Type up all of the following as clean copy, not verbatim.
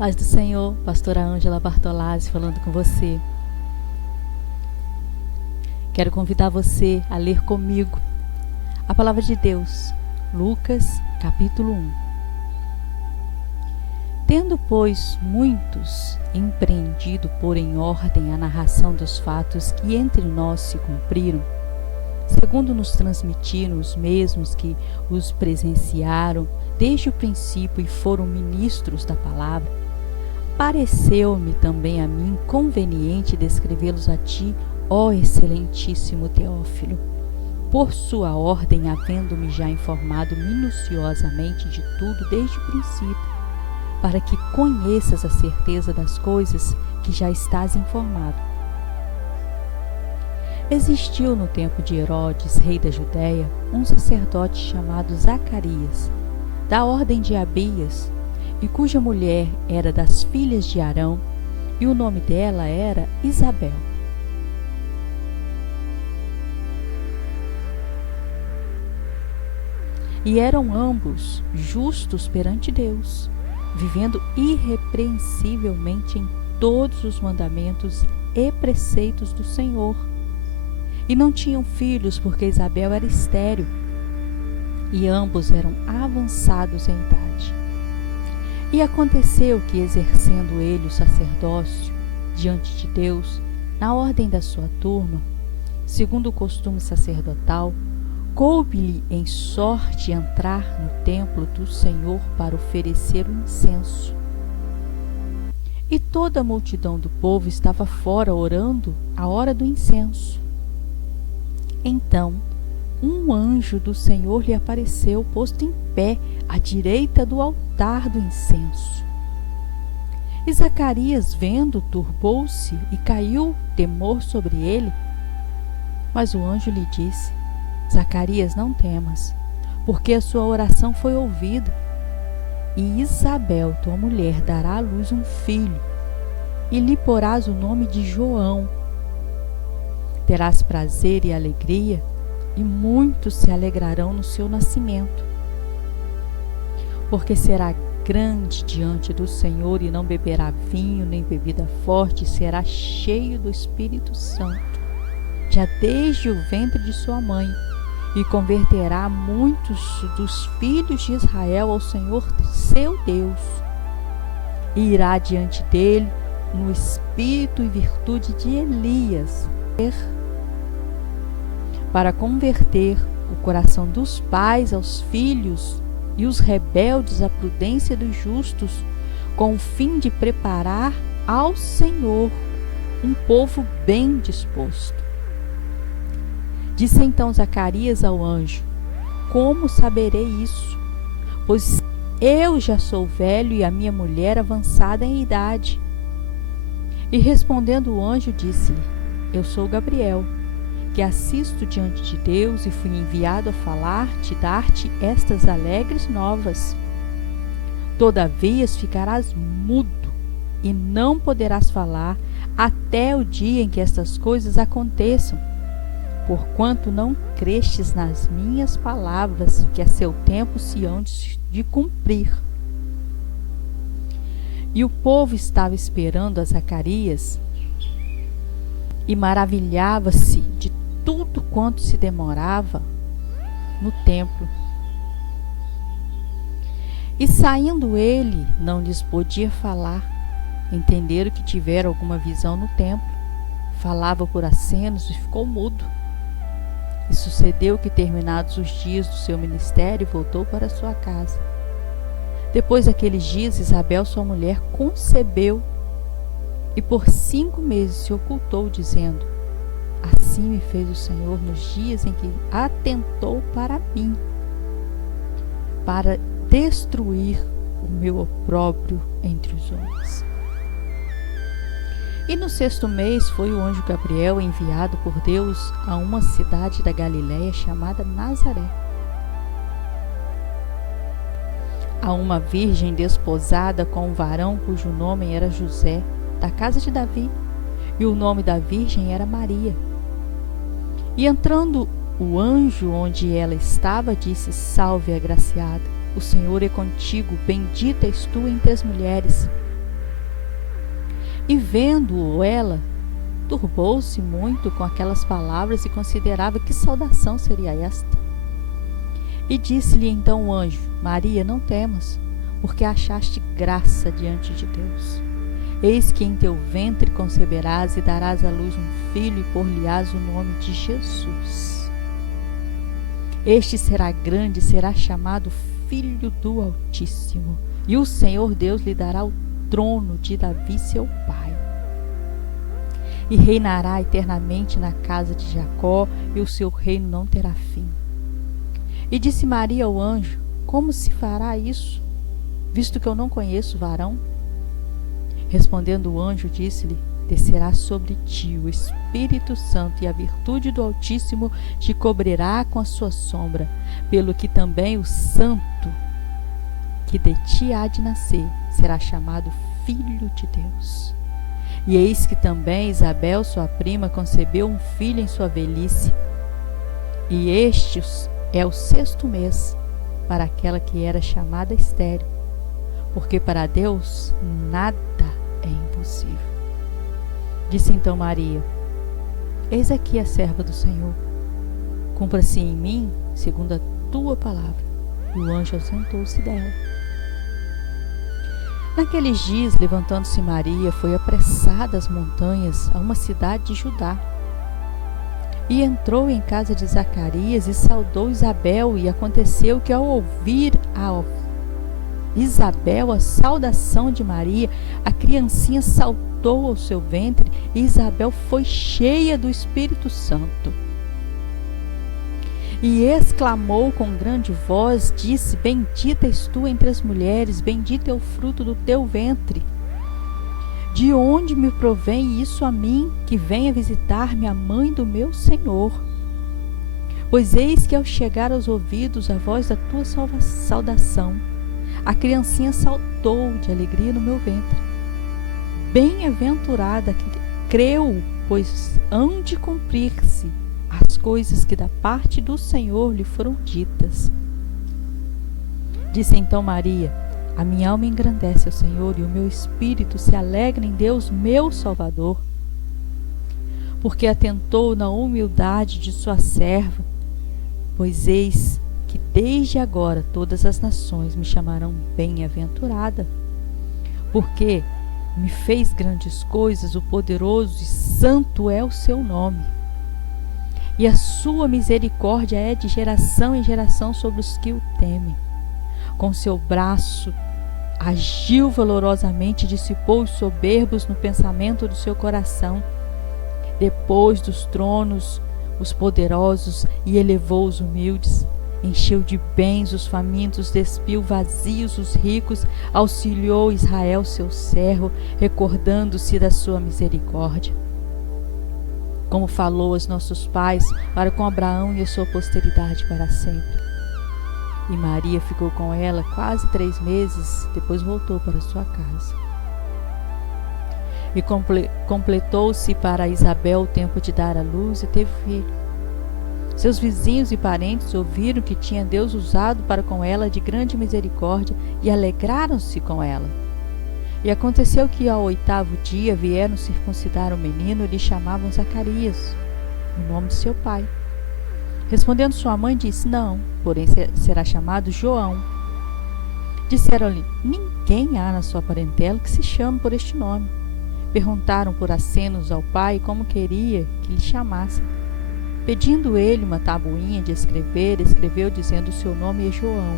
Paz do Senhor, pastora Ângela Bartolazzi falando com você. Quero convidar você a ler comigo a palavra de Deus, Lucas, capítulo 1. Tendo, pois, muitos empreendido pôr em ordem a narração dos fatos que entre nós se cumpriram, segundo nos transmitiram os mesmos que os presenciaram desde o princípio e foram ministros da palavra, pareceu-me também a mim conveniente descrevê-los a ti, ó excelentíssimo Teófilo, por sua ordem, havendo-me já informado minuciosamente de tudo desde o princípio, para que conheças a certeza das coisas que já estás informado. Existiu no tempo de Herodes, rei da Judéia, um sacerdote chamado Zacarias, da ordem de Abias, e cuja mulher era das filhas de Arão, e o nome dela era Isabel. E eram ambos justos perante Deus, vivendo irrepreensivelmente em todos os mandamentos e preceitos do Senhor. E não tinham filhos, porque Isabel era estéril, e ambos eram avançados em idade. E aconteceu que, exercendo ele o sacerdócio diante de Deus, na ordem da sua turma, segundo o costume sacerdotal, coube-lhe em sorte entrar no templo do Senhor para oferecer o incenso. E toda a multidão do povo estava fora orando à hora do incenso. Então, um anjo do Senhor lhe apareceu, posto em pé, à direita do altar do incenso. E Zacarias, vendo, turbou-se e caiu temor sobre ele. Mas o anjo lhe disse: Zacarias, não temas, porque a sua oração foi ouvida. E Isabel, tua mulher, dará à luz um filho, e lhe porás o nome de João. Terás prazer e alegria, e muitos se alegrarão no seu nascimento, porque será grande diante do Senhor e não beberá vinho nem bebida forte, será cheio do Espírito Santo, já desde o ventre de sua mãe, e converterá muitos dos filhos de Israel ao Senhor seu Deus, e irá diante dele no espírito e virtude de Elias, para converter o coração dos pais aos filhos e os rebeldes à prudência dos justos, com o fim de preparar ao Senhor um povo bem disposto. Disse então Zacarias ao anjo: Como saberei isso? Pois eu já sou velho e a minha mulher avançada em idade. E respondendo o anjo, disse-lhe: Eu sou Gabriel, que assisto diante de Deus e fui enviado a falar-te, dar-te estas alegres novas. Todavia ficarás mudo e não poderás falar até o dia em que estas coisas aconteçam, porquanto não crestes nas minhas palavras, que a seu tempo se hão de cumprir. E o povo estava esperando a Zacarias e maravilhava-se de tudo quanto se demorava no templo. E saindo ele, não lhes podia falar. Entenderam que tivera alguma visão no templo. Falava por acenos e ficou mudo. E sucedeu que, terminados os dias do seu ministério, voltou para sua casa. Depois daqueles dias, Isabel, sua mulher, concebeu e por 5 meses se ocultou, dizendo: Assim me fez o Senhor nos dias em que atentou para mim, para destruir o meu opróbrio entre os homens. E no 6º mês foi o anjo Gabriel enviado por Deus a uma cidade da Galiléia chamada Nazaré, a uma virgem desposada com um varão cujo nome era José, da casa de Davi, e o nome da virgem era Maria. E entrando o anjo onde ela estava, disse: Salve, agraciada, o Senhor é contigo, bendita és tu entre as mulheres. E vendo-o ela, turbou-se muito com aquelas palavras e considerava que saudação seria esta. E disse-lhe então o anjo: Maria, não temas, porque achaste graça diante de Deus. Eis que em teu ventre conceberás e darás à luz um filho e por-lhe-ás o nome de Jesus. Este será grande, será chamado Filho do Altíssimo, e o Senhor Deus lhe dará o trono de Davi seu pai. E reinará eternamente na casa de Jacó, e o seu reino não terá fim. E disse Maria ao anjo: Como se fará isso, visto que eu não conheço varão? Respondendo o anjo, disse-lhe: Descerá sobre ti o Espírito Santo, e a virtude do Altíssimo te cobrirá com a sua sombra, pelo que também o Santo que de ti há de nascer será chamado Filho de Deus. E eis que também Isabel, sua prima, concebeu um filho em sua velhice, e este é o 6º mês para aquela que era chamada estéril, porque para Deus nada é impossível. Disse então Maria: Eis aqui a serva do Senhor, cumpra-se em mim segundo a tua palavra. E o anjo ausentou-se dela. Naqueles dias, levantando-se Maria, foi apressada às montanhas, a uma cidade de Judá. E entrou em casa de Zacarias e saudou Isabel. E aconteceu que, ao ouvir a Isabel a saudação de Maria, a criancinha saltou ao seu ventre, e Isabel foi cheia do Espírito Santo. E exclamou com grande voz, disse: Bendita és tu entre as mulheres, bendito é o fruto do teu ventre. De onde me provém isso a mim, que venha visitar-me a mãe do meu Senhor? Pois eis que ao chegar aos ouvidos a voz da tua saudação, a criancinha saltou de alegria no meu ventre. Bem-aventurada que creu, pois hão de cumprir-se as coisas que da parte do Senhor lhe foram ditas. Disse então Maria: A minha alma engrandece ao Senhor, e o meu espírito se alegra em Deus, meu Salvador, porque atentou na humildade de sua serva. Pois eis que desde agora todas as nações me chamarão bem-aventurada, porque me fez grandes coisas o poderoso, e santo é o seu nome. E a sua misericórdia é de geração em geração sobre os que o temem. Com seu braço agiu valorosamente, dissipou os soberbos no pensamento do seu coração. Depois dos tronos os poderosos, e elevou os humildes. Encheu de bens os famintos, despiu vazios os ricos, auxiliou Israel seu servo, recordando-se da sua misericórdia, como falou aos nossos pais, para com Abraão e a sua posteridade para sempre. E Maria ficou com ela quase 3 meses, depois voltou para sua casa. E completou-se para Isabel o tempo de dar à luz, e teve filho. Seus vizinhos e parentes ouviram que tinha Deus usado para com ela de grande misericórdia, e alegraram-se com ela. E aconteceu que ao 8º dia vieram circuncidar o menino, e lhe chamavam Zacarias, o nome de seu pai. Respondendo sua mãe, disse: Não, porém será chamado João. Disseram-lhe: Ninguém há na sua parentela que se chame por este nome. Perguntaram por acenos ao pai como queria que lhe chamassem. Pedindo ele uma tabuinha de escrever, escreveu dizendo: O seu nome é João.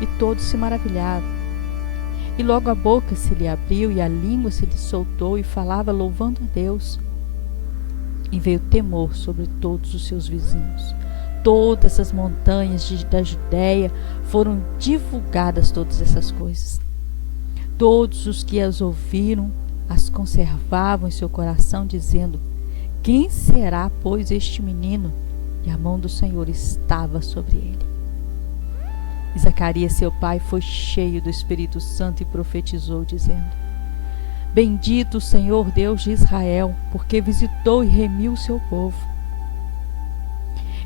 E todos se maravilhavam. E logo a boca se lhe abriu e a língua se lhe soltou, e falava louvando a Deus. E veio temor sobre todos os seus vizinhos. Todas as montanhas da Judéia foram divulgadas todas essas coisas. Todos os que as ouviram as conservavam em seu coração, dizendo: Quem será, pois, este menino? E a mão do Senhor estava sobre ele. E Zacarias, seu pai, foi cheio do Espírito Santo e profetizou, dizendo: Bendito o Senhor Deus de Israel, porque visitou e remiu o seu povo.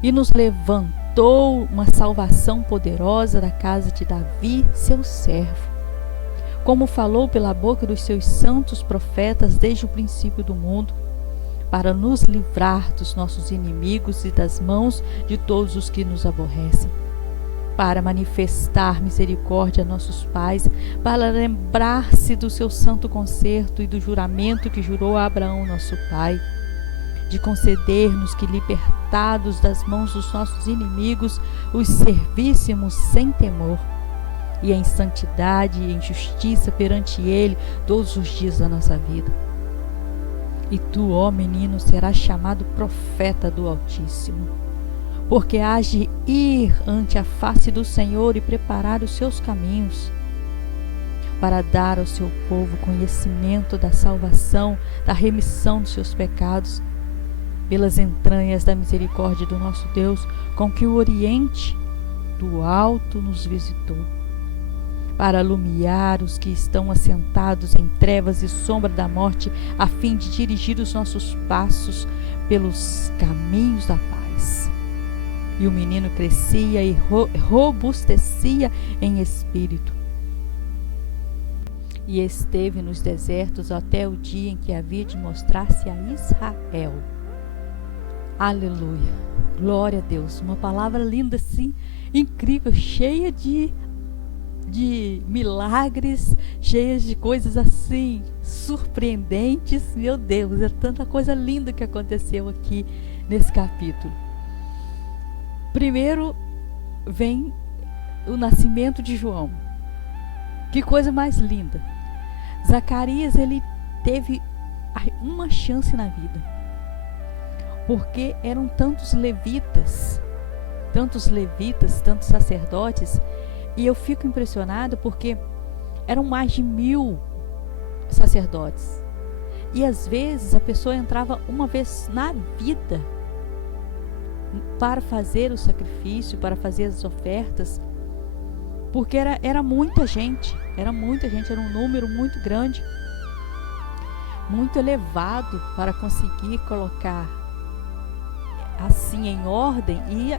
E nos levantou uma salvação poderosa da casa de Davi, seu servo, como falou pela boca dos seus santos profetas desde o princípio do mundo, para nos livrar dos nossos inimigos e das mãos de todos os que nos aborrecem, para manifestar misericórdia a nossos pais, para lembrar-se do seu santo concerto e do juramento que jurou a Abraão, nosso pai, de conceder-nos que, libertados das mãos dos nossos inimigos, os servíssemos sem temor, e em santidade e em justiça perante Ele todos os dias da nossa vida. E tu, ó menino, serás chamado profeta do Altíssimo, porque hás de ir ante a face do Senhor e preparar os seus caminhos, para dar ao seu povo conhecimento da salvação, da remissão dos seus pecados, pelas entranhas da misericórdia do nosso Deus, com que o Oriente do alto nos visitou, para alumiar os que estão assentados em trevas e sombra da morte, a fim de dirigir os nossos passos pelos caminhos da paz. E o menino crescia e robustecia em espírito, e esteve nos desertos até o dia em que havia de mostrar-se a Israel. Aleluia, glória a Deus, uma palavra linda assim, incrível, cheia de milagres, cheias de coisas assim surpreendentes. Meu Deus, é tanta coisa linda que aconteceu aqui nesse capítulo. Primeiro vem o nascimento de João. Que coisa mais linda. Zacarias, ele teve uma chance na vida, porque eram tantos levitas, tantos sacerdotes. E eu fico impressionado porque eram mais de 1000 sacerdotes. E às vezes a pessoa entrava uma vez na vida para fazer o sacrifício, para fazer as ofertas, porque era muita gente, era um número muito grande, muito elevado para conseguir colocar assim em ordem e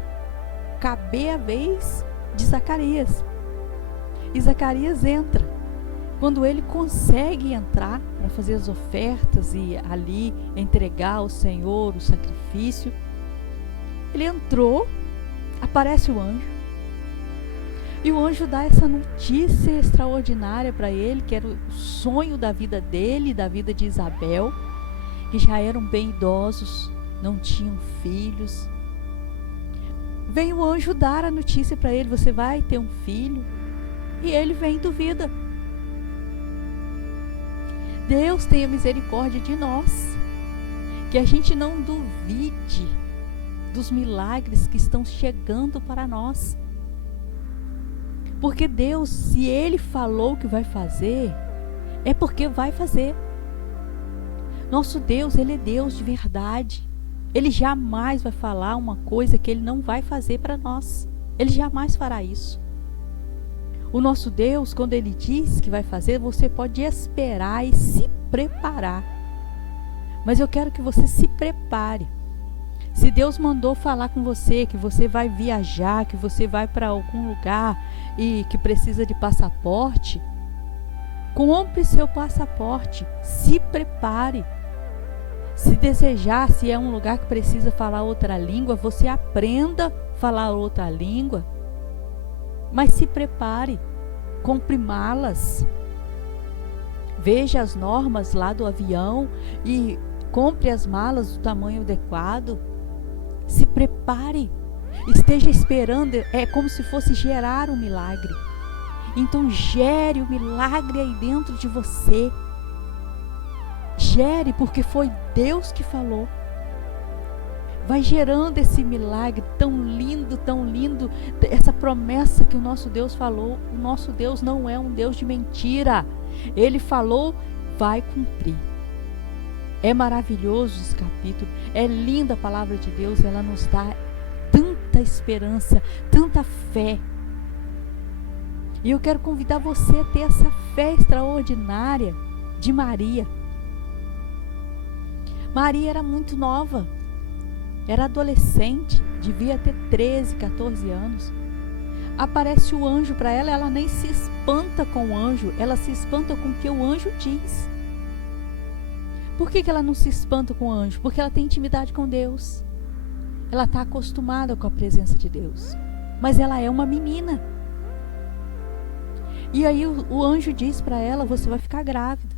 caber a vez de Zacarias. E Zacarias entra. Quando ele consegue entrar para fazer as ofertas e ali entregar ao Senhor o sacrifício, ele entrou, aparece o anjo, e o anjo dá essa notícia extraordinária para ele, que era o sonho da vida dele e da vida de Isabel, que já eram bem idosos, não tinham filhos. Vem o anjo dar a notícia para ele: você vai ter um filho. E ele vem e duvida. Deus tenha misericórdia de nós, que a gente não duvide dos milagres que estão chegando para nós, porque Deus, se Ele falou que vai fazer, é porque vai fazer. Nosso Deus, Ele é Deus de verdade. Ele jamais vai falar uma coisa que Ele não vai fazer para nós. Ele jamais fará isso. O nosso Deus, quando Ele diz que vai fazer, você pode esperar e se preparar. Mas eu quero que você se prepare. Se Deus mandou falar com você que você vai viajar, que você vai para algum lugar e que precisa de passaporte, compre seu passaporte, se prepare. Se desejar, se é um lugar que precisa falar outra língua, você aprenda a falar outra língua. Mas se prepare, compre malas, veja as normas lá do avião e compre as malas do tamanho adequado. Se prepare, esteja esperando, é como se fosse gerar um milagre. Então gere o milagre aí dentro de você. Gere, porque foi Deus que falou. Vai gerando esse milagre tão lindo, essa promessa que o nosso Deus falou. O nosso Deus não é um Deus de mentira. Ele falou, vai cumprir. É maravilhoso esse capítulo, é linda a palavra de Deus, ela nos dá tanta esperança, tanta fé. E eu quero convidar você a ter essa fé extraordinária de Maria. Maria era muito nova, era adolescente, devia ter 13, 14 anos. aparece o anjo para ela, ela nem se espanta com o anjo, ela se espanta com o que o anjo diz. Por que ela não se espanta com o anjo? Porque ela tem intimidade com Deus. Ela está acostumada com a presença de Deus. Mas ela é uma menina. E aí o anjo diz para ela, você vai ficar grávida.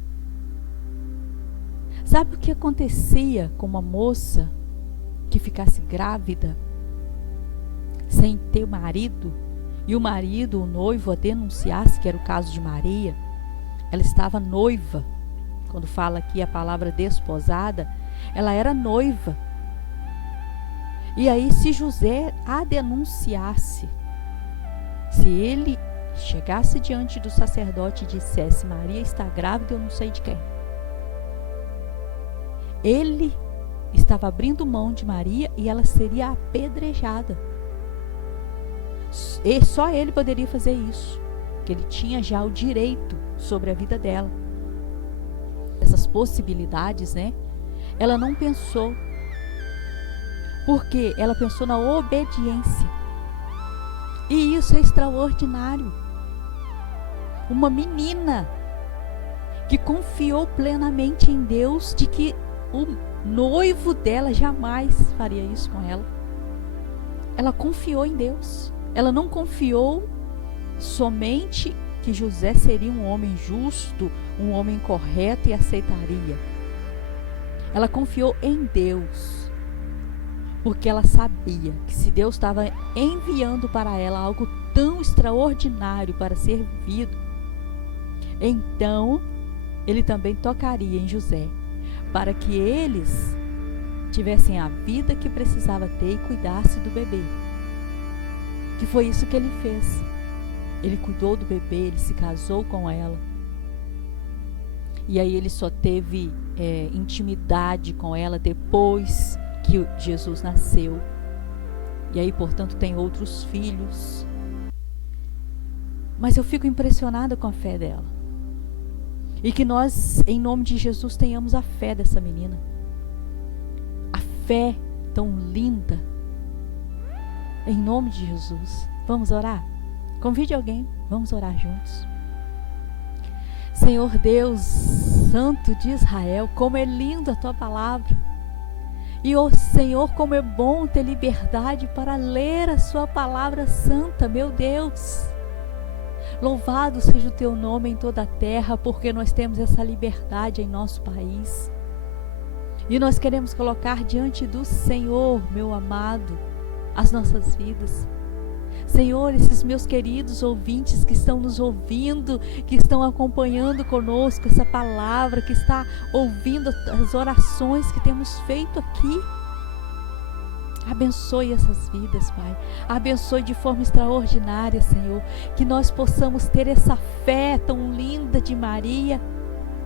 Sabe o que acontecia com uma moça que ficasse grávida sem ter marido? E o marido, o noivo, a denunciasse, que era o caso de Maria. Ela estava noiva. Quando fala aqui a palavra desposada, ela era noiva. E aí, se José a denunciasse, se ele chegasse diante do sacerdote e dissesse, Maria está grávida, eu não sei de quem. Ele estava abrindo mão de Maria e ela seria apedrejada. E só ele poderia fazer isso, porque ele tinha já o direito sobre a vida dela. Essas possibilidades, né? Ela não pensou, porque ela pensou na obediência. E isso é extraordinário. Uma menina que confiou plenamente em Deus, de que o noivo dela jamais faria isso com ela. Ela confiou em Deus. Ela não confiou somente que José seria um homem justo, um homem correto e aceitaria. Ela confiou em Deus, porque ela sabia que se Deus estava enviando para ela algo tão extraordinário para ser vivido, então ele também tocaria em José, para que eles tivessem a vida que precisava ter e cuidasse do bebê. Que foi isso que ele fez. Ele cuidou do bebê, ele se casou com ela. E aí ele só teve intimidade com ela depois que Jesus nasceu. E aí, portanto, tem outros filhos. Mas eu fico impressionada com a fé dela. E que nós, em nome de Jesus, tenhamos a fé dessa menina. A fé tão linda. Em nome de Jesus. Vamos orar? Convide alguém, vamos orar juntos. Senhor Deus, Santo de Israel, como é linda a tua palavra. E, ó Senhor, como é bom ter liberdade para ler a sua palavra santa, meu Deus. Louvado seja o teu nome em toda a terra, porque nós temos essa liberdade em nosso país. E nós queremos colocar diante do Senhor, meu amado, as nossas vidas. Senhor, esses meus queridos ouvintes que estão nos ouvindo, que estão acompanhando conosco essa palavra, que está ouvindo as orações que temos feito aqui. Abençoe essas vidas, Pai. Abençoe de forma extraordinária, Senhor. Que nós possamos ter essa fé tão linda de Maria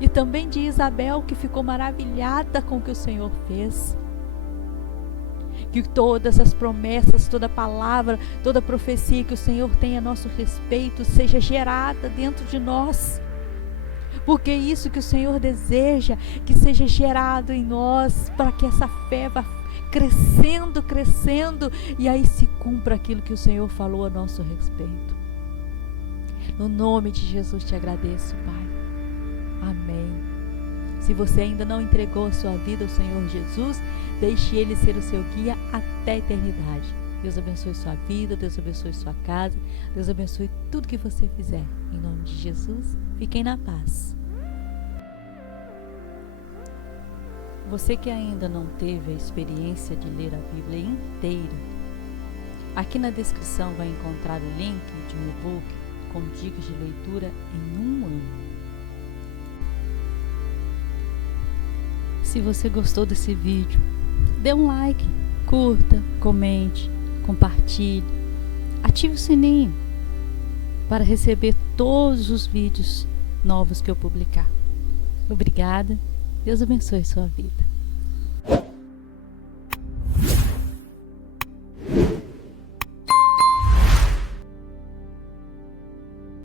e também de Isabel, que ficou maravilhada com o que o Senhor fez. Que todas as promessas, toda palavra, toda profecia que o Senhor tem a nosso respeito seja gerada dentro de nós. Porque é isso que o Senhor deseja, que seja gerado em nós, para que essa fé vá crescendo, crescendo, e aí se cumpra aquilo que o Senhor falou a nosso respeito. No nome de Jesus te agradeço, Pai. Amém. Se você ainda não entregou a sua vida ao Senhor Jesus, deixe Ele ser o seu guia até a eternidade. Deus abençoe sua vida, Deus abençoe sua casa, Deus abençoe tudo que você fizer. Em nome de Jesus, fiquem na paz. Você que ainda não teve a experiência de ler a Bíblia inteira, aqui na descrição vai encontrar o link de um e-book com dicas de leitura em 1 ano. Se você gostou desse vídeo, dê um like, curta, comente, compartilhe, ative o sininho para receber todos os vídeos novos que eu publicar. Obrigada, Deus abençoe sua vida.